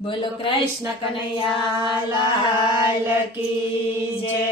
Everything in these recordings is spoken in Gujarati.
બોલો કૃષ્ણ કનૈયા લાલ કી જય।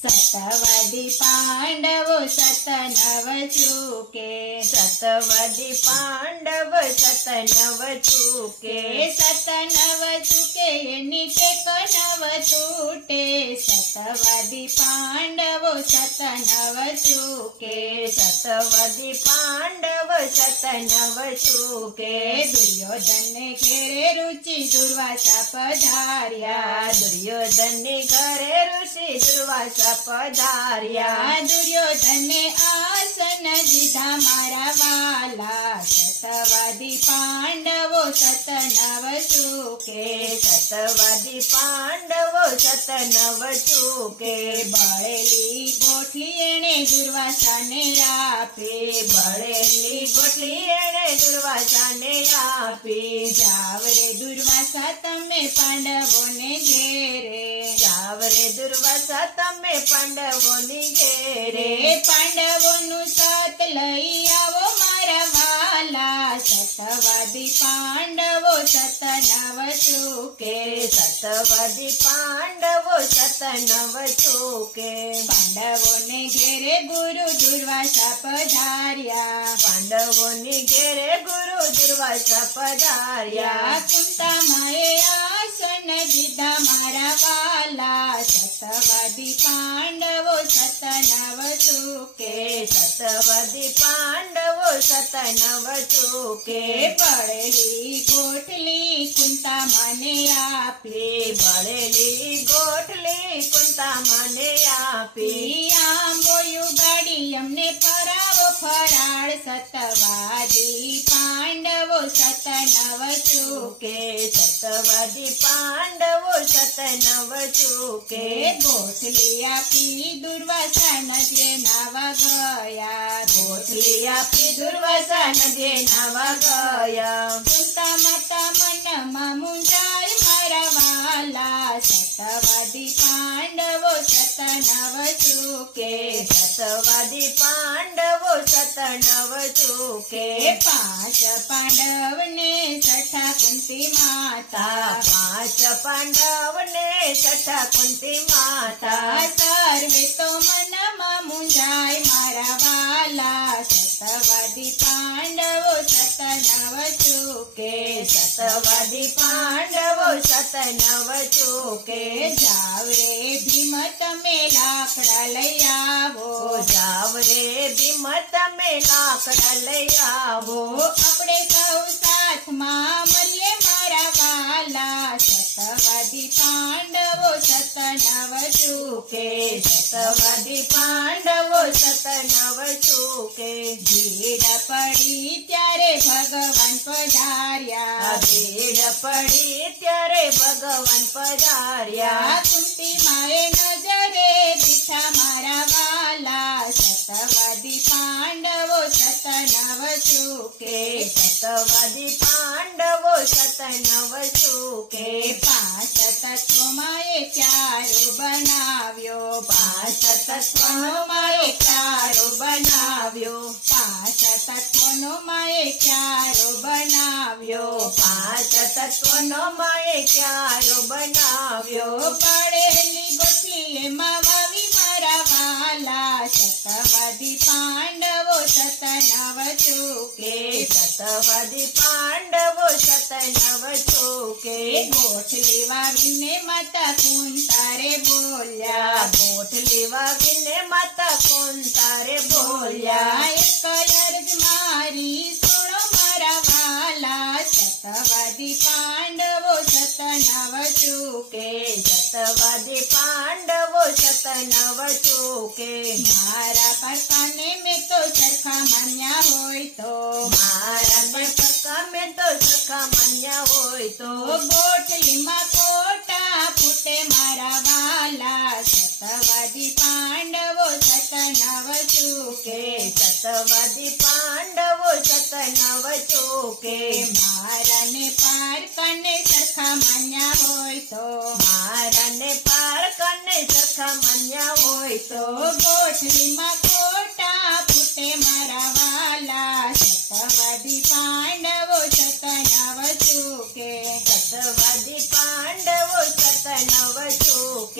સતવદી પાંડવો સતનવ ચૂકે, સતવદી પાંડવ સતનવ ચૂકે, સતનવ ચૂકે એની ટેક નવ તૂટે। સતવદી પાંડવો સતનવ ચૂકે, સતવદી પાંડવ સતનવ ચૂકે, દુર્યોધનને ઘેરે રુચિ દુર્વાસા પધાર્યા, દુર્યોધનને ઘરે ઋષિ દુર્વાસા પધાર્યા, દુર્યોધને આસન દીધા મારા વાલા। સતવદી પાંડવો સતનવ ચૂકે, સતવદી પાંડવો સતનવ ચૂકે, બળેલી ગોઠલી એણે દુર્વાસાને આપી, બળેલી ગોઠલી એણે દુર્વાસાને આપી। જાવ રે દુર્વાસા તમે પાંડવોને ઘેરે, જાવ રે દુર્વાસા તમે પાંડવોની ઘેરે, પાંડવોનું સાથ લઈ આવો મારા વાલા। સતવદી પાંડવો સતનવ ચૂકે, સતવદી પાંડવો સતનવ ચૂકે, પાંડવોને ઘેરે ગુરુ દુર્વાસા પધાર્યા, પાંડવોની ઘેરે ગુરુ દુર્વાસા પધાર્યા, કુંતામાએ આસન દીધા મારા વાલા। સતવદી પાંડવો સતનવ ચૂકે, સતવદી પાંડવો સતનવ ચૂકે, બળેલી ગોઠલી કુંતામાને આપી, બળેલી ગોઠલી કુંતામાને આપી। આંબોયું ગાડી અમને ફરાવો ફરાળ। સતવાદી પાંડવો સતનવ ચૂકે, સતવદી પાંડવો સતનવ ચૂકે, ગોઠલી આપી દુર્વાસા નદીએ નાવા ગયા, ગોઠલી આપી દુર્વાસા નદીએ નાવા ગયા। કુંતા માતા મનમાં મુંજાય મારા વાલા। સતવાદી પાંડવો સતનવ ચૂકે, સતવદી પાંડવો સતનવ ચૂકે, પાંચ પાંડવને છઠ્ઠા કુંતી માતા, પાંચ પાંડવને છઠ્ઠા કુંતી માતા। સર્વે તો મનમાં મુંજાય મારા વાલા। સતવાદી પાંડવો સતનવ ચૂકે, સતવદી પાંડવો સતનવ ચૂકે, જાવ રે ભીમ તમે લાકડા લઈ આવો, જાવ રે ભીમ તમે લાકડા લઈ આવો। આપણે સૌ સાથમાં મળીએ મારા વાલા। સતવાદી પાંડવો સતનવ ચૂકે, સતવદી પાંડવો સતનવ ચૂકે, ભીડ પડી ત્યારે ભગવાન પધાર્યા, ભીડ પડી ત્યારે ભગવાન પધાર્યા, કુંતી માએ નજરે દીઠા મારા વાલા। સતવાદી પાંડવો સતનવ ચૂકે, સતવદી પાંડવો સતનવ ચૂકે, પાંચ તત્વોમાં એ ચારો બનાવ્યો, પાંચ તત્વનો માએ ચારો બનાવ્યો, પાંચ તત્વોનો માએ ચારો બનાવ્યો, પાંચ તત્વનો માએ ચારો બનાવ્યો, પડેલી ગોઠલી એમાં વાવી મારા વાલા। સતવાદી પાંડવો સતનવ ચૂકે, સતવદી પાંડવો સતનવ ચૂકે, ગોઠલી વાવીને માતા કુંતારે બોલ્યા, ગોઠલી વાવીને માતા કુંતારે બોલ્યા, એક અરજ મારી સુણો મારા વાલા। સતવાદી પાંડવો સતનવ ચૂકે, સતવદી પાંડવો સતનવ ચૂકે, મારા પરકાને મેં તો સરખા માન્યા હોય તો, મારા પર મેં તો સખા માન્યા હોય તો, ગોઠલીમાં કોટા ફૂટે મારા વાલા। સતવાદી પાંડવો સતનવ ચૂકે, સતવદી પાંડવો સતનવ ચૂકે, મારાને પારકાને સરખા માન્યા હોય તો, મારાને પારકાને સરખા માન્યા હોય તો, ગોઠલીમાં કોટા ફૂટે મારા વાલા। સતવાદી પાંડવો સતનવ ચૂકે,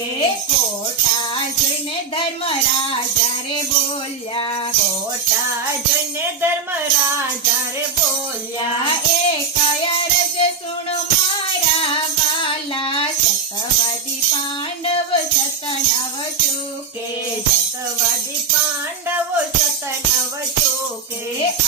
કે ખોટા જોઈને ધર્મરાજા રે બોલ્યા ખોટા જોઈને ધર્મરાજા રે બોલ્યા એ કયા રજ સુણો મારા વાલા સતવદી પાંડવ સતનવ ચૂકે સતવદી પાંડવો સતનવ ચૂકે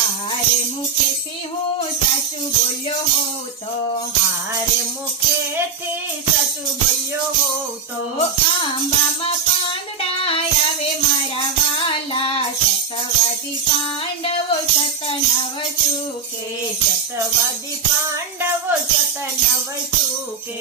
આરે મુખેથી હું સાચું બોલ્યો હોઉં તો હારે મુખેથી સાચું બોલ્યો હોઉં તો આંબામાં પાંદડા આવે મારા વાલા સતવદી પાંડવો સતનવ ચૂકે સતવદી પાંડવો સતનવ ચૂકે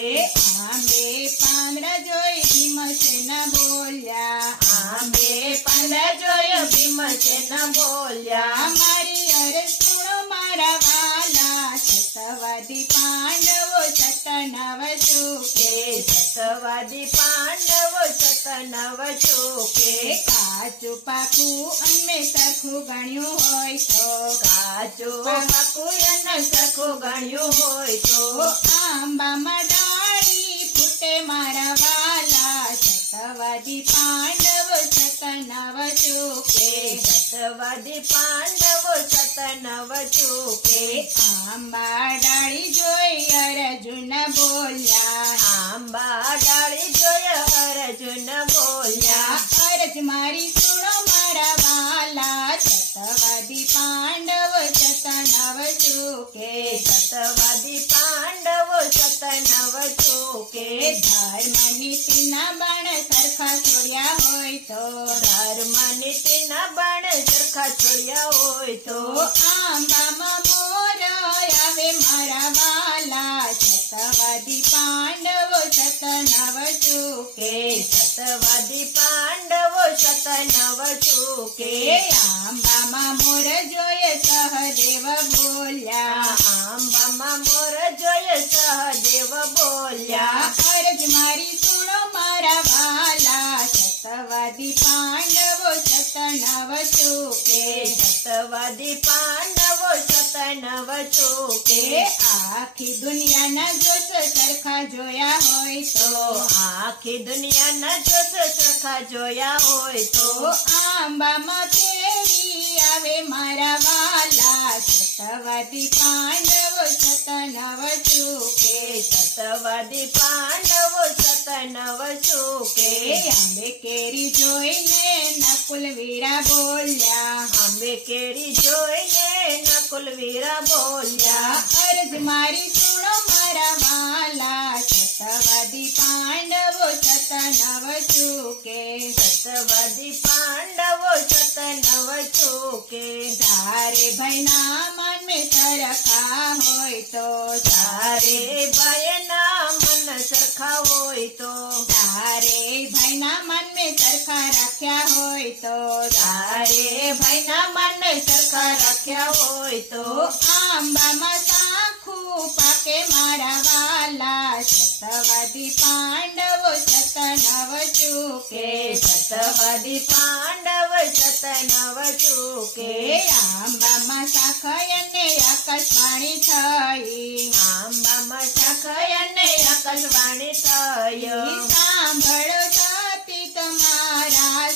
આંબે પાંદડા જોઈ ભીમસેન બોલ્યા આંબે પાંદડા જોયો ભીમસેન બોલ્યા મારી અરે સુણો મારા વાલા સતવદી પાંડવો સતનવ ચૂકે સતવદી પાંડવો સતનવ ચૂકે કાચું પાકું અને સરખું ગણ્યું હોય તો કાચું પાકું અને સરખું ગણ્યું હોય તો આંબામાં ડાળી ફૂટે મારા વાલા સતવદી પાંડવ સતનવ ચૂકે સતવદી પાંડવો સતનવ ચૂકે આંબા ડાળી જોઈ અર્જુન બોલ્યા આંબા ડાળી જોય અર્જુન બોલ્યા અરજ મારી સુણો મારા વાલા સતવદી પાંડવ સતનવ ચૂકે સતવદી પાંડવો સતનવ ચૂકે ધર્મ નીતિના બાણ સરખા છોડ્યા હોય તો ધર્મ નીતિના બાણ સરખા છોડ્યા હોય તો આંબામાં મોર આવે મારા વાલા સતવદી પાંડવો સતનવ ચૂકે સતવદી પાંડવો સતનવ ચૂકે આંબામાં મોર જોયે સહદેવ બોલ્યા આંબામાં મોર જોય સહદેવ બોલ્યા અરજ મારી સુણો મારા વાલા સતવદી પાંડવો સતનવ ચૂકે સતવદી પાંડવો સતનવ ચૂકે આખી દુનિયાના જોશ સરખા જોયા હોય તો આખી દુનિયાના જોશ સરખા જોયા હોય તો આંબામાં કેરી આવે મારા વાલા સતવદી પાંડવો સતનવ ચૂકે સતવદી પાંડવો સતનવ ચૂકે આંબે કેરી જોઈને નકુલ વીરા બોલ્યા આંબે કેરી જોઈને નકુલ વીરા બોલ્યા અરજ મારી સુણો મારા વાલા સતવદી પાંડવો સતનવ ચૂકે સતવદી પાંડવો સતનવ ચૂકે તારે ભયના મન મેં સરખા હોય તો તારે ભયના મન સરખા હોય તો તારે ભયના મન મેં સરખા રાખ્યા હોય તો તારે ભયના મન સરખા રાખ્યા હોય તો આંબામાં સાખું પાકે મારા વાલા સતવદી પાંડવો સતનવ ચૂકે સતવદી પાંડવ સતનવ ચૂકે આંબામાં શાખય અને આકાશવાણી થઈ આંબામાં શાખય અને આકાશવાણી થયો સાંભળો સતી તમારા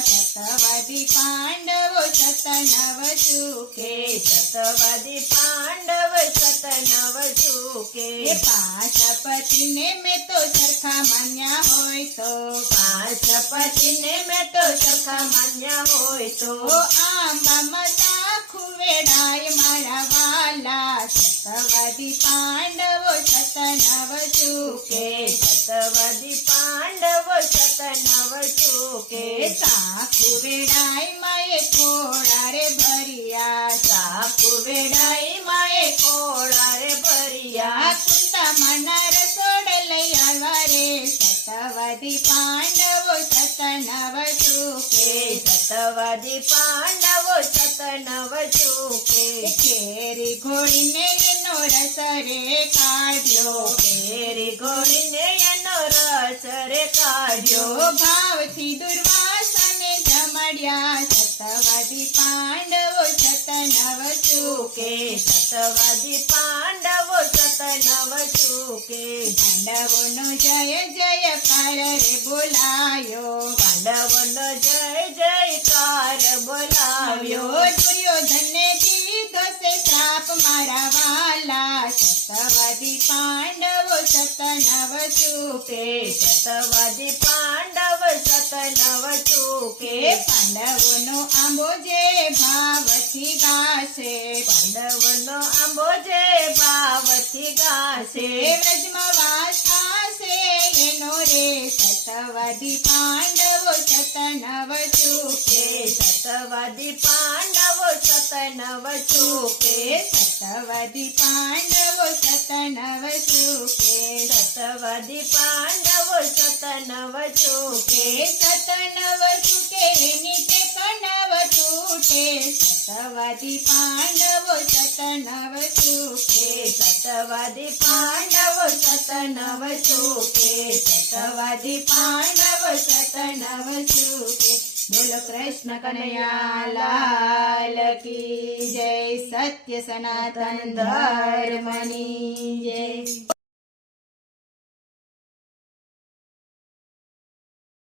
સતવદી પાંડવો સતનવ ચૂકે સતવદી પાંડવ સતનવ ચૂકે પાંચ પતિને મેં તો સરખા માન્યા હોય તો પાંચ પતિને મેં તો સરખા માન્યા હોય તો આંબામાં સાખું વેડાય મારા વાલા સતવદી પાંડવો સતનવ ચૂકે સતવદી પાંડવો સતનવ ચૂકે સાખું વેડાય માએ ખોડા રે ભર્યા સાકુ વેડાઈ માએ કોળા રે ભર્યા કુંતા મના રસોડ લઈ આવવા રે સતવદી પાંડવો સતનવ ચૂકે સતવદી પાંડવો સતનવ ચૂકે કેરી ઘોડીને એનો રસ રે કાઢ્યો કેરી ઘોડીને એનો રસ રે કાઢ્યો ભાવથી દુર્વાસને જમાડ્યો મળ્યા સતવાદી પાંડવો સતનવ ચૂકે સતવાદી પાંડવો સતનવ ચૂકે પાંડવોનો જય જયકાર રે બોલાયો પાંડવોનો જય જયકાર બોલાવ્યો દુર્યોધનને દીધો છે શ્રાપ મારા વાલા સતવાદી પાંડવો સતનવ ચૂકે સતવાદી પાંડવ સતનવ ચૂકે પાંડવોનો આંબો જે ભાવથી ગાશે પાંડવનો આંબો જે ભાવથી ગાશે વ્રજમાં વાસ થાશે એનો રે સતવાદી પાંડવો સતનવ ચૂકે સતવાદી પાંડવો સતનવ ચૂકે સતવાદી પાંડવો સતનવ ચૂકે સતવાદી પાંડવો સતનવ ચૂકે સતનવ ચૂકે નીચે કનવ તૂટે સતવાદી પાંડવો સતનવ ચૂકે સતવાદી પાંડવો સતનવ ચૂકે સતવાદી પાંડવો સતનવ ચૂકે બોલો કૃષ્ણ કનૈયા લાલ કી જય સત્ય સનાતન ધર્મની જય